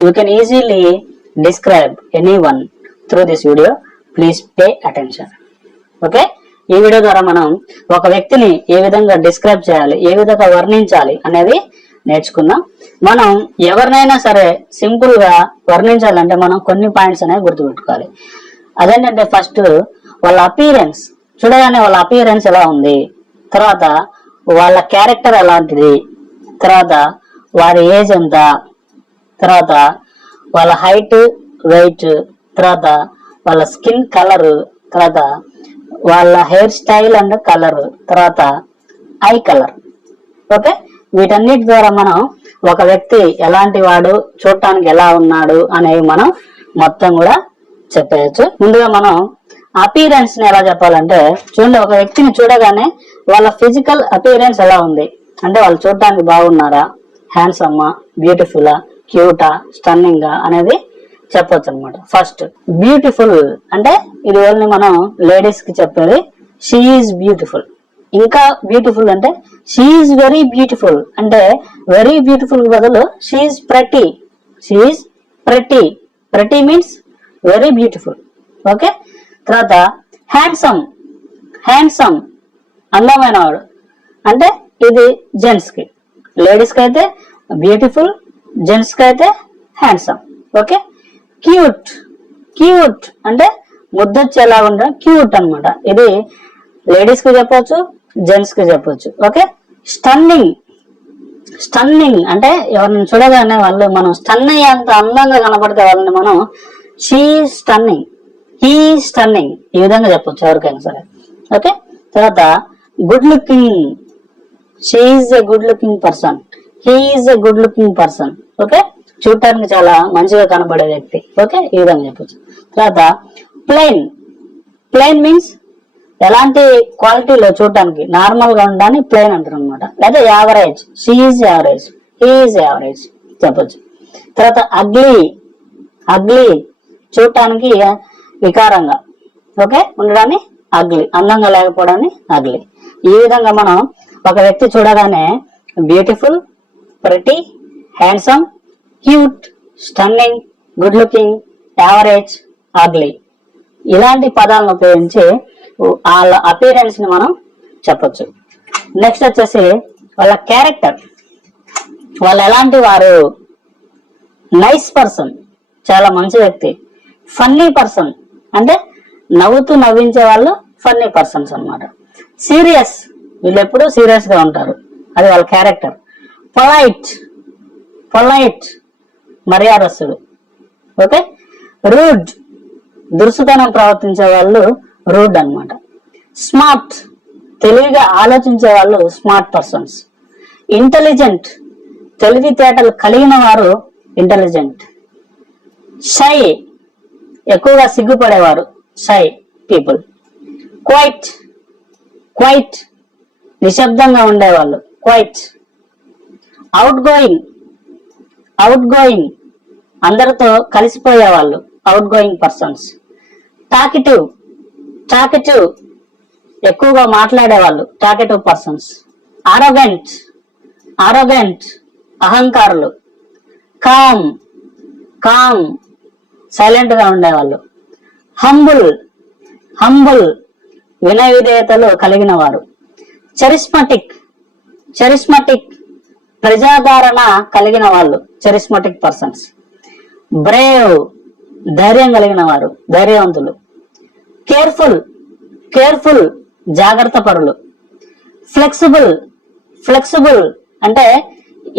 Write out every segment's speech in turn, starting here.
You can easily describe anyone through this video. Please pay attention. Okay, ఈ video ద్వారా మనం ఒక వ్యక్తిని ఏ విధంగా డిస్క్రైబ్ చేయాలి, ఏ విధంగా వర్ణించాలి అనేది నేర్చుకుందాం. మనం ఎవరినైనా సరే సింపుల్ గా వర్ణించాలంటే మనం కొన్ని పాయింట్స్ అనేవి గుర్తుపెట్టుకోవాలి. అదేంటంటే ఫస్ట్ వాళ్ళ అపియరెన్స్, చూడగానే వాళ్ళ అపియరెన్స్ ఎలా ఉంది, తర్వాత వాళ్ళ క్యారెక్టర్ ఎలాంటిది, తర్వాత వారి ఏజ్ ఎంత, తర్వాత వాళ్ళ హైట్ వెయిట్, తర్వాత వాళ్ళ స్కిన్ కలర్, తర్వాత వాళ్ళ హెయిర్ స్టైల్ అండ్ కలర్, తర్వాత ఐ కలర్. ఓకే, వీటన్నిటి ద్వారా మనం ఒక వ్యక్తి ఎలాంటి వాడు, చూడటానికి ఎలా ఉన్నాడు అనేవి మనం మొత్తం కూడా చెప్పేయచ్చు. ముందుగా మనం అపియరెన్స్ ని ఎలా చెప్పాలంటే, చూడండి, ఒక వ్యక్తిని చూడగానే వాళ్ళ ఫిజికల్ అపియరెన్స్ ఎలా ఉంది అంటే వాళ్ళు చూడటానికి బాగున్నారా, హ్యాండ్సమ్మా, బ్యూటిఫుల్, క్యూటా, స్టన్నింగ్ అనేది చెప్పొచ్చు అనమాట. ఫస్ట్ బ్యూటిఫుల్ అంటే ఇది ఓన్లీ మనం లేడీస్ కి చెప్పేది, షీ ఈజ్ బ్యూటిఫుల్. ఇంకా బ్యూటిఫుల్ అంటే షీ ఈజ్ వెరీ బ్యూటిఫుల్, అంటే వెరీ బ్యూటిఫుల్ బదులు she is pretty. She is pretty, pretty means very beautiful. Okay, తర్వాత హ్యాండ్సమ్, హ్యాండ్సమ్ అందమైన వాడు అంటే ఇది జెంట్స్ కి. లేడీస్ కి అయితే బ్యూటిఫుల్, జెంట్స్ కి అయితే హ్యాండ్సమ్. ఓకే, క్యూట్, క్యూట్ అంటే ముద్దొచ్చి ఎలా ఉండ క్యూట్ అనమాట. ఇది లేడీస్ కి చెప్పొచ్చు, జెంట్స్ కి చెప్పొచ్చు. ఓకే, స్టన్నింగ్, స్టన్నింగ్ అంటే ఎవరిని చూడగానే వాళ్ళు మనం స్టన్ అయ్యేంత అందంగా కనపడితే వాళ్ళని మనం షీ స్టన్నింగ్, హీ స్టన్నింగ్ ఈ విధంగా చెప్పొచ్చు ఎవరికైనా సరే. ఓకే, తర్వాత good looking, she is a good looking person, he is a good looking person. Okay, చూడటానికి చాలా మంచిగా కనబడే వ్యక్తి. ఓకే, ఈ విధంగా చెప్పొచ్చు. తర్వాత ప్లెయిన్, ప్లెయిన్ మీన్స్ ఎలాంటి క్వాలిటీలో చూడటానికి నార్మల్ గా ఉండడానికి ప్లెయిన్ అంటారు అనమాట. లేదా average, she is average, he is average చెప్పొచ్చు. తర్వాత అగ్లీ, అగ్లీ చూడటానికి వికారంగా, ఓకే, ఉండడాన్ని అగ్లీ, అందంగా లేకపోవడాన్ని అగ్లీ. ఈ విధంగా మనం ఒక వ్యక్తి చూడగానే beautiful, pretty, handsome, cute, stunning, good looking, average, ugly ఇలాంటి పదాలను ఉపయోగించి వాళ్ళ అపియరెన్స్ ని మనం చెప్పొచ్చు. నెక్స్ట్ వచ్చేసి వాళ్ళ క్యారెక్టర్, వాళ్ళు ఎలాంటి వారు. నైస్ పర్సన్ చాలా మంచి వ్యక్తి. ఫన్నీ పర్సన్ అంటే నవ్వుతూ నవ్వించే వాళ్ళు ఫన్నీ పర్సన్స్ అన్నమాట. సీరియస్, వీళ్ళు ఎప్పుడు సీరియస్ గా ఉంటారు, అది వాళ్ళ క్యారెక్టర్. పొలైట్, పొలైట్ మర్యాదస్తుడు. ఓకే, రూడ్ దురుసుతనం ప్రవర్తించే వాళ్ళు రూడ్ అన్నమాట. స్మార్ట్ తెలివిగా ఆలోచించే వాళ్ళు స్మార్ట్ పర్సన్స్. ఇంటెలిజెంట్ తెలివితేటలు కలిగిన వారు ఇంటెలిజెంట్. షై ఎక్కువగా సిగ్గుపడేవారు షై పీపుల్. క్వైట్, క్వైట్ నిశ్శబ్దంగా ఉండేవాళ్ళు quiet. Outgoing, outgoing అందరితో కలిసిపోయేవాళ్ళు outgoing persons. Talkative, talkative ఎక్కువగా మాట్లాడేవాళ్ళు టాకిటివ్ పర్సన్స్. ఆరోగెంట్, ఆరోగెంట్ అహంకారులు. కామ్, కామ్ సైలెంట్ గా ఉండేవాళ్ళు. హంబుల్, హంబుల్ వినయ విధేయతలు కలిగిన వారు. చరిస్మటిక్, చరిస్మటిక్ ప్రజాదరణ కలిగిన వాళ్ళు చరిస్మటిక్ పర్సన్స్. బ్రేవ్ ధైర్యం కలిగిన వారు, ధైర్యవంతులు. కేర్ఫుల్, కేర్ఫుల్ జాగ్రత్త పరులు. ఫ్లెక్సిబుల్, ఫ్లెక్సిబుల్ అంటే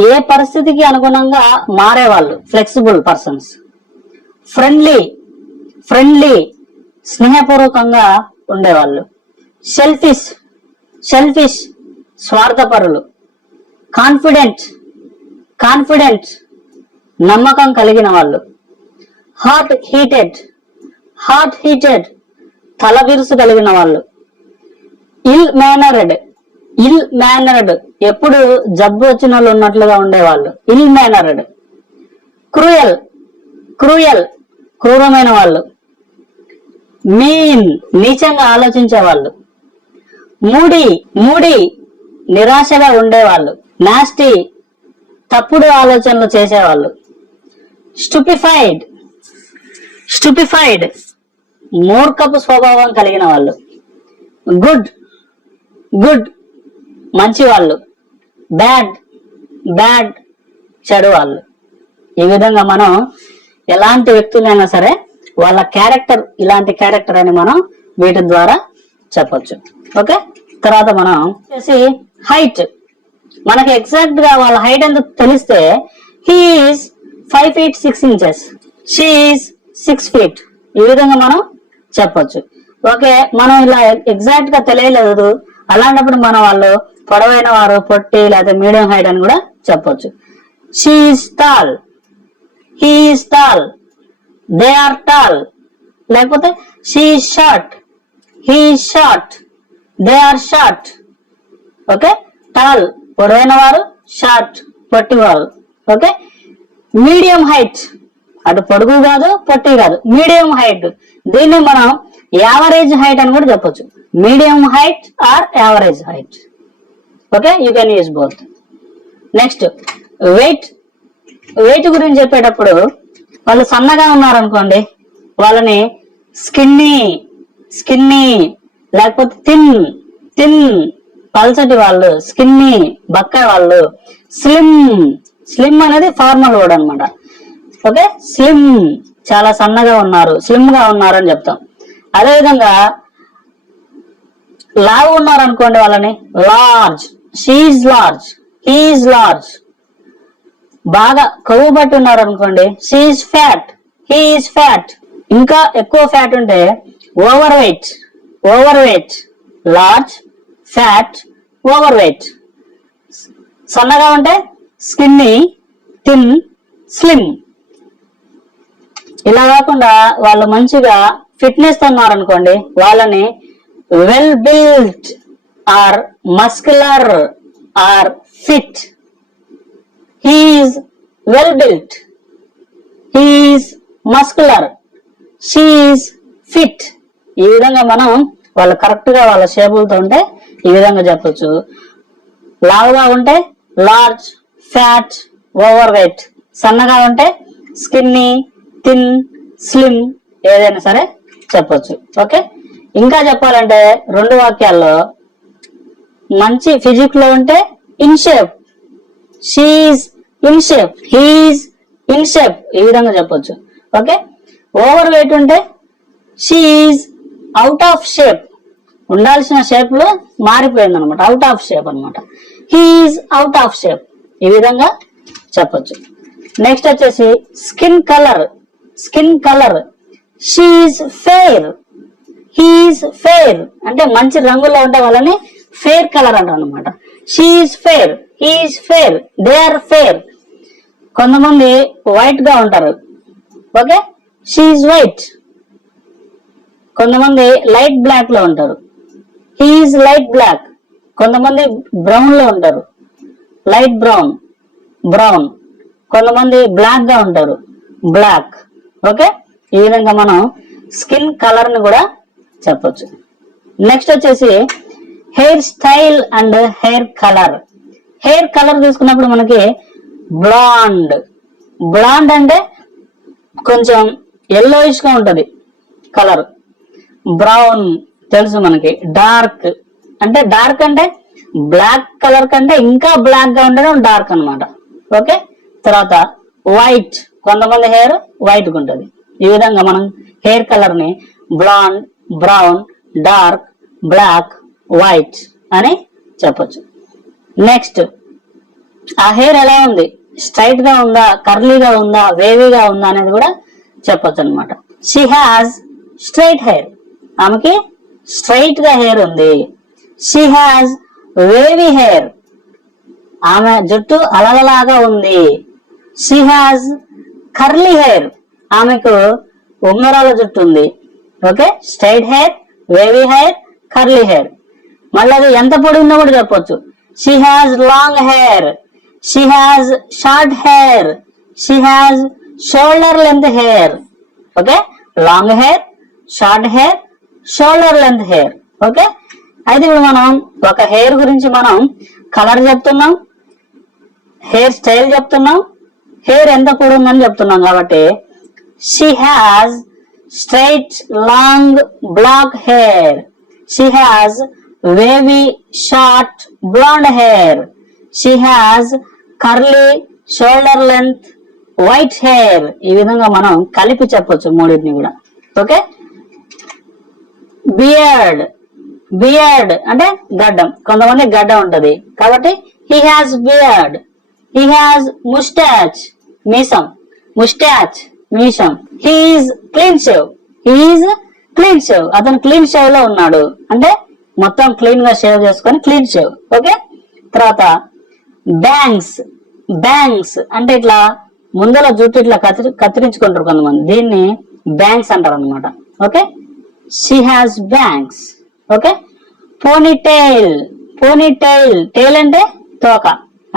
ఏ పరిస్థితికి అనుగుణంగా మారేవాళ్ళు ఫ్లెక్సిబుల్ పర్సన్స్. ఫ్రెండ్లీ, ఫ్రెండ్లీ స్నేహపూర్వకంగా ఉండేవాళ్ళు. సెల్ఫిష్, సెల్ఫిష్ స్వార్థపరులు. కాన్ఫిడెంట్, కాన్ఫిడెంట్ నమ్మకం కలిగిన వాళ్ళు. హాట్ హీటెడ్, హాట్ హీటెడ్ తల విరుసు కలిగిన వాళ్ళు. ఇల్ మేనర్డ్, ఇల్ మేనర్డ్ ఎప్పుడు జబ్బు వచ్చిన వాళ్ళు ఉన్నట్లుగా ఉండేవాళ్ళు ఇల్ మేనర్డ్. క్రూయల్, క్రూయల్ క్రూరమైన వాళ్ళు. మీన్ నీచంగా ఆలోచించేవాళ్ళు. మూడీ, మూడీ నిరాశగా ఉండేవాళ్ళు. నాస్టీ తప్పుడు ఆలోచనలు చేసేవాళ్ళు. స్టూపిఫైడ్, స్టూపిఫైడ్ మూర్ఖపు స్వభావం కలిగిన వాళ్ళు. గుడ్, గుడ్ మంచి వాళ్ళు. బ్యాడ్, బ్యాడ్ చెడు వాళ్ళు. ఈ విధంగా మనం ఎలాంటి వ్యక్తులైనా సరే వాళ్ళ క్యారెక్టర్ ఇలాంటి క్యారెక్టర్ అని మనం వీటి ద్వారా చెప్పొచ్చు. ఓకే, తర్వాత మనం వచ్చేసి హైట్. మనకి ఎగ్జాక్ట్ గా వాళ్ళ హైట్ ఎంత తెలిస్తే he is 5 feet 6 inches, she is 6 feet, ఈ విధంగా మనం చెప్పొచ్చు. ఓకే, మనం ఇలా ఎగ్జాక్ట్ గా తెలియలేదు, అలాంటప్పుడు మనం వాళ్ళు పొడవైన వారు, పొట్టి లేదా మీడియం హైట్ అని కూడా చెప్పొచ్చు. She is tall, he is tall, they are tall. లేకపోతే she is short, he is short, they are short. Okay, tall పొడవైన వారు, షార్ట్ పొట్టివారు. ఓకే, మీడియం హైట్ అటు పొడుగు కాదు పొట్టి కాదు, మీడియం హైట్. దీన్ని మనం యావరేజ్ హైట్ అని కూడా చెప్పొచ్చు. Medium height or average height. Okay, you can use both. Next weight. Weight గురించి చెప్పేటప్పుడు వాళ్ళు సన్నగా ఉన్నారనుకోండి, వాళ్ళని స్కిన్నీ, స్కిన్నీ, లేకపోతే థిన్, థిన్ పల్చటి వాళ్ళు, స్కిన్నీ బక్క వాళ్ళు. స్లిమ్, స్లిమ్ అనేది ఫార్మల్ వర్డ్ అనమాట. ఓకే, స్లిమ్ చాలా సన్నగా ఉన్నారు, స్లిమ్ గా ఉన్నారు అని చెప్తాం. అదేవిధంగా లావు ఉన్నారు అనుకోండి, వాళ్ళని large, she is large, he is large. బాగా కొవ్వు బట్టి ఉన్నారు అనుకోండి, షీఈస్ ఫ్యాట్, హీఈస్ ఫ్యాట్. ఇంకా ఎక్కువ ఫ్యాట్ ఉంటే over weight, over weight, large, fat, over weight. సన్నగా ఉంటే స్కిన్నీ, థిన్, స్లిమ్. ఇలా కాకుండా వాళ్ళు మంచిగా ఫిట్నెస్ తో ఉన్నారనుకోండి, వాళ్ళని well built or muscular or fit. He is well built, he is muscular, she is fit. ఈ విధంగా మనం వాళ్ళు కరెక్ట్ గా వాళ్ళ షేపులతో ఉంటే ఈ విధంగా చెప్పొచ్చు. లావుగా ఉంటే లార్జ్, ఫ్యాట్, ఓవర్ వెయిట్. సన్నగా ఉంటే స్కిన్నీ, థిన్, స్లిమ్, ఏదైనా సరే చెప్పొచ్చు. ఓకే, ఇంకా చెప్పాలంటే 2 వాక్యాల్లో మంచి ఫిజిక్ లో ఉంటే in shape, she is in shape, he is in shape, ఈ విధంగా చెప్పొచ్చు. ఓకే, ఓవర్ వెయిట్ ఉంటే షీఈస్ అవుట్ ఆఫ్ షేప్, ఉండాల్సిన షేప్ లో మారిపోయింది అనమాట, అవుట్ ఆఫ్ షేప్ అనమాట. హీఈస్ అవుట్ ఆఫ్ షేప్, ఈ విధంగా చెప్పొచ్చు. నెక్స్ట్ వచ్చేసి skin colour. Skin colour, she is fair, he is fair అంటే మంచి రంగులో ఉంటే వాళ్ళని ఫెయిర్ కలర్ అంటాం అనమాట. She is fair, he is fair, they are fair. కొంతమంది వైట్ గా ఉంటారు. Okay, she is white. కొంతమంది లైట్ బ్లాక్ లో ఉంటారు, హీఈస్ లైట్ బ్లాక్. కొంతమంది బ్రౌన్ లో ఉంటారు, లైట్ బ్రౌన్, బ్రౌన్. కొంతమంది బ్లాక్ గా ఉంటారు, బ్లాక్. ఓకే, ఈ విధంగా మనం స్కిన్ కలర్ ని కూడా చెప్పొచ్చు. నెక్స్ట్ వచ్చేసి hair style and hair colour. Hair colour తీసుకున్నప్పుడు మనకి బ్లాండ్. బ్లాండ్ అంటే కొంచెం ఎల్లోయిష్ గా ఉంటది కలర్. బ్రౌన్ తెలుసు మనకి. డార్క్ అంటే, డార్క్ అంటే బ్లాక్ కలర్ కంటే ఇంకా బ్లాక్ గా ఉండడం డార్క్ అన్నమాట. ఓకే, తర్వాత వైట్. కొంతమంది హెయిర్ వైట్ గా ఉంటది. ఈ విధంగా మనం హెయిర్ కలర్ ని blonde, brown, dark, black, white అని చెప్పొచ్చు. నెక్స్ట్ ఆ హెయిర్ ఎలా ఉంది, స్ట్రైట్ గా ఉందా, కర్లీగా ఉందా, వేవీగా ఉందా అనేది కూడా చెప్పొచ్చు అనమాట. షీ హ్యాస్ స్ట్రైట్ హెయిర్, ఆమెకి స్ట్రైట్ గా హెయిర్ ఉంది. షీ హ్యాస్ వేవీ హెయిర్, ఆమె జుట్టు అలలలాగా ఉంది. షీ హ్యాస్ కర్లీ హెయిర్, ఆమెకు ఉంగరాల జుట్టు ఉంది. Okay, straight hair, wavy hair, curly hair. మళ్ళీ అది ఎంత పొడిగిందో కూడా చెప్పొచ్చు. She has long hair, she has short hair, she has shoulder length hair. Okay, long hair, short hair, shoulder length hair. Okay, అయితే ఇప్పుడు మనం ఒక హెయిర్ గురించి మనం కలర్ చెప్తున్నాం, హెయిర్ స్టైల్ చెప్తున్నాం, హెయిర్ ఎంత పొడవు ఉందని చెప్తున్నాం కాబట్టి she has straight long black hair. She has wavy short blonde hair. She has curly shoulder length white hair. ఈ విధంగా మనం కలిపి చెప్పొచ్చు మూడింటిని కూడా. ఓకే. బియర్డ్. బియర్డ్ అంటే గడ్డం. కొంతమంది గడ్డం ఉంటది కాబట్టి he has beard. He has moustache మీసం. ముస్టాచ్ మీసం. He is clean shave. He is clean shave. అతను క్లీన్ షేవ్ లో ఉన్నాడు అంటే మొత్తం క్లీన్ గా షేవ్ చేసుకొని క్లీన్ షేవ్. ఓకే. తర్వాత బ్యాంగ్స్. బ్యాంగ్స్ అంటే ఇట్లా ముందల జుట్టు ఇట్లా కత్తిరించుకుంటారు కొంతమంది, దీన్ని బ్యాంగ్స్ అంటారు అనమాట. Okay. She has bangs. Okay. పోనీ టైల్. పోనీ టైల్. టైల్ అంటే తోక,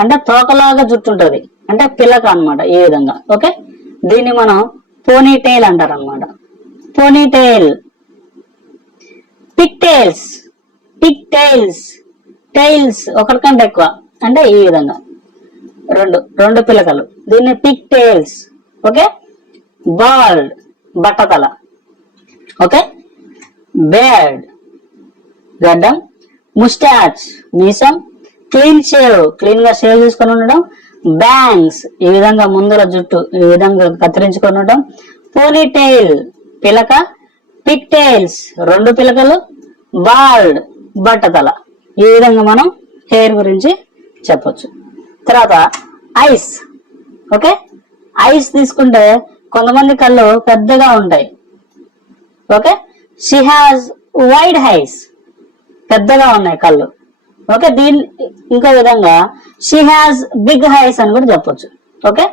అంటే తోకలాగా జుట్టు ఉంటది అంటే పిల్లక అనమాట. ఈ విధంగా. ఓకే. దీన్ని మనం పోనీ టైల్ అంటారు అనమాట. Ponytail. Pigtails. Pigtails. Tails ఒకటికంటే ఎక్కువ అంటే ఈ విధంగా రెండు పిలకలు, దీన్ని పిక్ టైల్స్. ఓకే. బాల్డ్ బట్టతల. ఓకే. బేర్డ్ గడ్డం. ముస్టాచ్ మీసం. క్లీన్ షేవ్ క్లీన్ గా షేవ్ చేసుకొని ఉండడం. బ్యాంగ్స్ ఈ విధంగా ముందర జుట్టు ఈ విధంగా కత్తిరించుకొని ఉండడం. పోనీ టైల్ పిలక. పిక్ టైల్స్ రెండు పిలకలు. బాల్డ్ బట్టతల. ఈ విధంగా మనం హెయిర్ గురించి చెప్పొచ్చు. తర్వాత ఐస్. ఓకే. ఐస్ తీసుకుంటే కొంతమంది కళ్ళు పెద్దగా ఉంటాయి. Okay. She has wide ice. పెద్దగా ఉన్నాయి కళ్ళు. ఓకే. దీని ఇంకో విధంగా షీ హాజ్ బిగ్ ఐస్ అని కూడా చెప్పొచ్చు. Okay.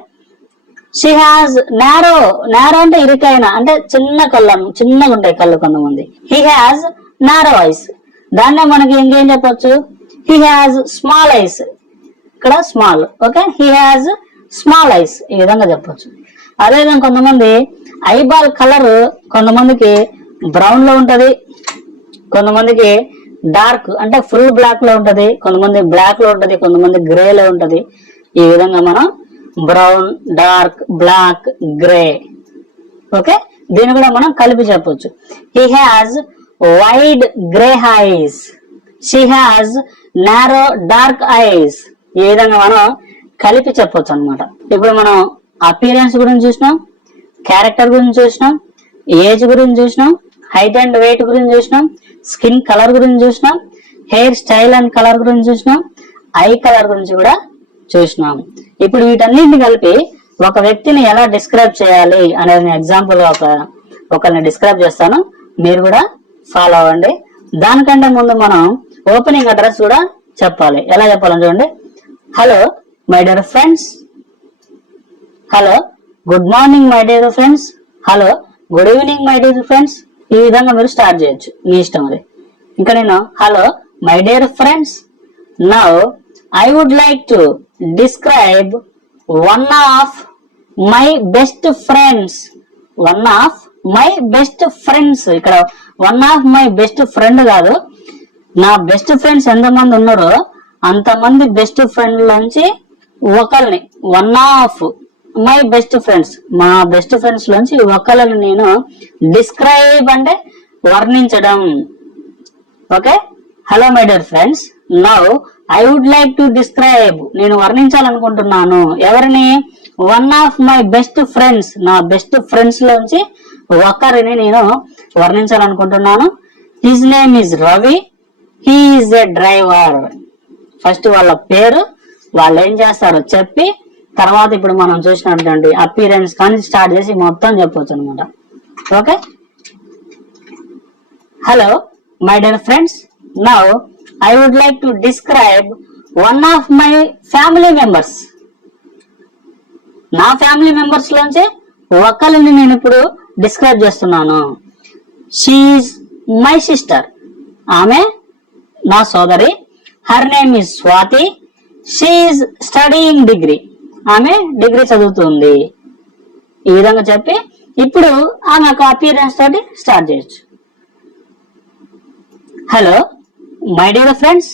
She has narrow. Narrow అంటే ఇరుకైన అంటే చిన్న కళ్ళు, చిన్నగా ఉంటాయి కళ్ళు కొంతమంది. He has narrow ice. దాన్నే మనకి ఇంకేం చెప్పొచ్చు, హీ హాజ్ స్మాల్ ఐస్. ఇక్కడ small. Okay. He has small ice ఈ విధంగా చెప్పొచ్చు. అదేవిధంగా కొంతమంది ఐబాల్ కలర్ కొంతమందికి బ్రౌన్ లో ఉంటది, కొంతమందికి డార్క్ అంటే ఫుల్ బ్లాక్ లో ఉంటది, కొంతమంది బ్లాక్ లో ఉంటది, కొంతమంది గ్రే లో ఉంటది. ఈ విధంగా మనం brown, dark, black, grey. Okay. దీన్ని కూడా మనం కలిపి చెప్పొచ్చు. He has wide grey eyes. She has narrow dark eyes. ఈ విధంగా మనం కలిపి చెప్పొచ్చు అనమాట. ఇప్పుడు మనం అపియరెన్స్ గురించి చూసినాం, క్యారెక్టర్ గురించి చూసినాం, ఏజ్ గురించి చూసినాం, హైట్ అండ్ వెయిట్ గురించి చూసినాం, స్కిన్ కలర్ గురించి చూసినాం, హెయిర్ స్టైల్ అండ్ కలర్ గురించి చూసినాం, ఐ కలర్ గురించి కూడా చూసినాం. ఇప్పుడు వీటన్నింటిని కలిపి ఒక వ్యక్తిని ఎలా డిస్క్రైబ్ చేయాలి అనేది ఎగ్జాంపుల్ ఒకరిని డిస్క్రైబ్ చేస్తాను, మీరు కూడా ఫాలో అవ్వండి. దానికంటే ముందు మనం ఓపెనింగ్ అడ్రస్ కూడా చెప్పాలి. ఎలా చెప్పాలని చూడండి. Hello my dear friends. Hello good morning my dear friends. Hello good evening my dear friends. ఈ విధంగా మీరు స్టార్ట్ చేయొచ్చు, మీ ఇష్టం అది. ఇంకా నేను hello my dear friends, now I would like to describe one of my best friends. One of my best friends. ఇక్కడ one of my best friend కాదు, నా బెస్ట్ ఫ్రెండ్స్ ఎంతమంది ఉన్నారో అంతమంది బెస్ట్ ఫ్రెండ్ లోంచి ఒకరిని, one of my best friends, మా best friends లోంచి ఒకరిని నేను డిస్క్రైబ్ అంటే వర్ణించడం. Okay. Hello my dear friends, now I would like to describe. నేను వర్ణించాలనుకుంటున్నాను ఎవరిని? One of my best friends, నా బెస్ట్ ఫ్రెండ్స్ లోంచి ఒకరిని నేను వర్ణించాలనుకుంటున్నాను. His name is Ravi. He is a driver. First వాళ్ళ పేరు, వాళ్ళు ఏం చేస్తారో చెప్పి తర్వాత ఇప్పుడు మనం చూసినటువంటి అపీరెన్స్ కానీ స్టార్ట్ చేసి మొత్తం చెప్పొచ్చు అనమాట. Okay. Hello my dear friends, now I would like to describe one of my family members. నా ఫ్యామిలీ మెంబర్స్ లోంచి ఒకరిని నేను ఇప్పుడు డిస్క్రైబ్ చేస్తున్నాను. She is my sister. ఆమె నా సోదరి. Her name is Swati. She is studying degree. ఆమె డిగ్రీ చదువుతుంది. ఈ విధంగా చెప్పి ఇప్పుడు ఆమె ఒక అపియరెన్స్ తోటి స్టార్ట్ చేయొచ్చు. Hello my dear friends,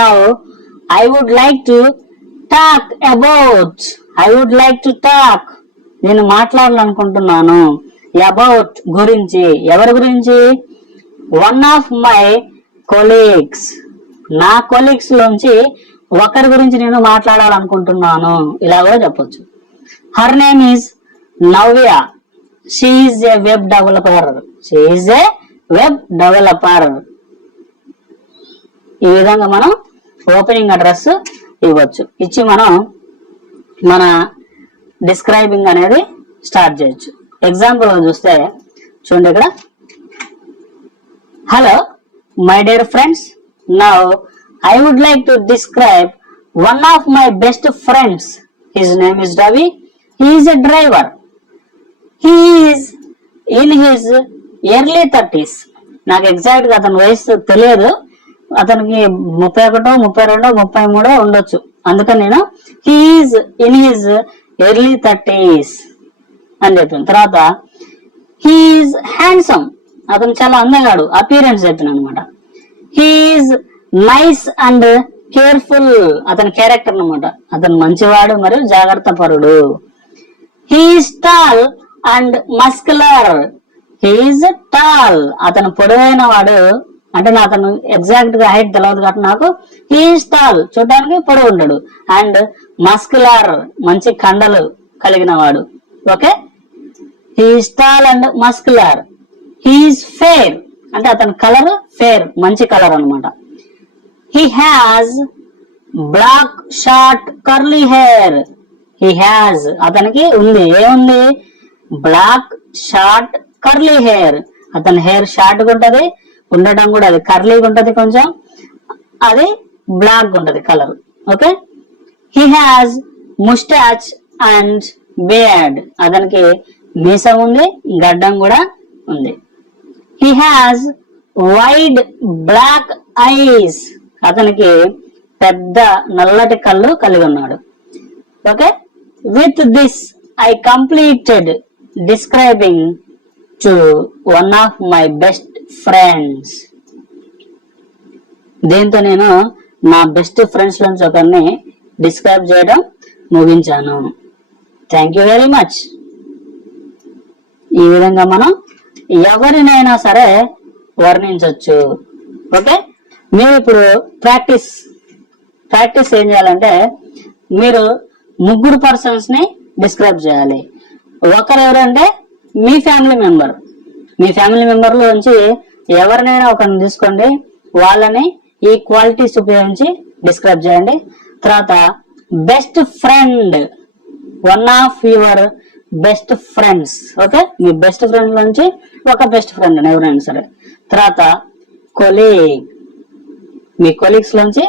now I would like to talk about I would like to talk, నేను మాట్లాడాలనుకుంటున్నాను. అబౌట్, గురించి, ఎవరి గురించి? వన్ ఆఫ్ మై కొలీగ్స్, నా కొలీగ్స్ లోంచి ఒకరి గురించి నేను మాట్లాడాలనుకుంటున్నాను. ఇలా కూడా చెప్పొచ్చు. Her name is Navya, she is a web developer, she is a web developer. ఈ విధంగా మనం ఓపెనింగ్ అడ్రస్ ఇవ్వచ్చు. ఇచ్చి మనం మన డిస్క్రైబింగ్ అనేది స్టార్ట్ చేయొచ్చు. ఎగ్జాంపుల్ చూస్తే చూడండి ఇక్కడ, hello my dear friends, now I would like to describe one of my best friends. His name is Ravi, he is a driver, he is in his early 30s. నాకు exact గా అతని వయసు తెలియదు, అతనికి 31, 32, 33 ఉండొచ్చు. అందుకని నేను he is in his early 30s అని చెప్పాను. తర్వాత హీ ఈజ్ హ్యాండ్సమ్, అతను చాలా అందగాడు, అపియరెన్స్ చెప్పాను అనమాట. He is nice and careful, అతని క్యారెక్టర్ అనమాట, అతను మంచివాడు మరియు జాగ్రత్త పరుడు. He is tall and muscular, he is tall, అతను పొడవైన వాడు. అంటే నా అతను ఎగ్జాక్ట్ గా హైట్ తెలియదు కాబట్టి నాకు హీ ఈజ్ టాల్, చూడడానికి పొడవు ఉంటాడు. అండ్ మస్కులర్, మంచి కండలు కలిగిన వాడు. Okay, he is tall and muscular. He is fair, అంటే అతని కలర్ ఫెయిర్, మంచి కలర్ అనమాట. He has black short curly hair, he has, అతనికి ఉంది, ఏముంది? బ్లాక్ షార్ట్ కర్లీ హెయిర్, అతని హెయిర్ షార్ట్ గా ఉంటది, ఉండటం కూడా అది కర్లీగా ఉంటది, కొంచెం అది బ్లాక్ ఉంటది colour. Okay, he has moustache and beard, అతనికి మీసం ఉంది, గడ్డం కూడా ఉంది. He has wide black eyes, అతనికి పెద్ద నల్లటి కళ్ళు కలిగి ఉన్నాడు. Okay, with this I completed describing to one of my best friends. దీంతో నేను నా బెస్ట్ ఫ్రెండ్స్ నుంచి ఒకరిని డిస్క్రైబ్ చేయడం ముగించాను. Thank you very much. ఈ విధంగా మనం ఎవరినైనా సరే వర్ణించవచ్చు. ఓకే, మీరు ఇప్పుడు ప్రాక్టీస్ ఏం చేయాలంటే, మీరు 3 పర్సన్స్ ని డిస్క్రైబ్ చేయాలి. ఒకరు ఎవరంటే మీ ఫ్యామిలీ మెంబర్, మీ ఫ్యామిలీ మెంబర్ లోంచి ఎవరినైనా ఒకరిని తీసుకోండి, వాళ్ళని ఈ క్వాలిటీస్ ఉపయోగించి డిస్క్రైబ్ చేయండి. తర్వాత best friend, one of your best friends. Okay, me best friend నుంచి ఒక బెస్ట్ ఫ్రెండ్ ఎవరైనా సరే. తర్వాత కొలీగ్, మీ కొలీగ్స్ నుంచి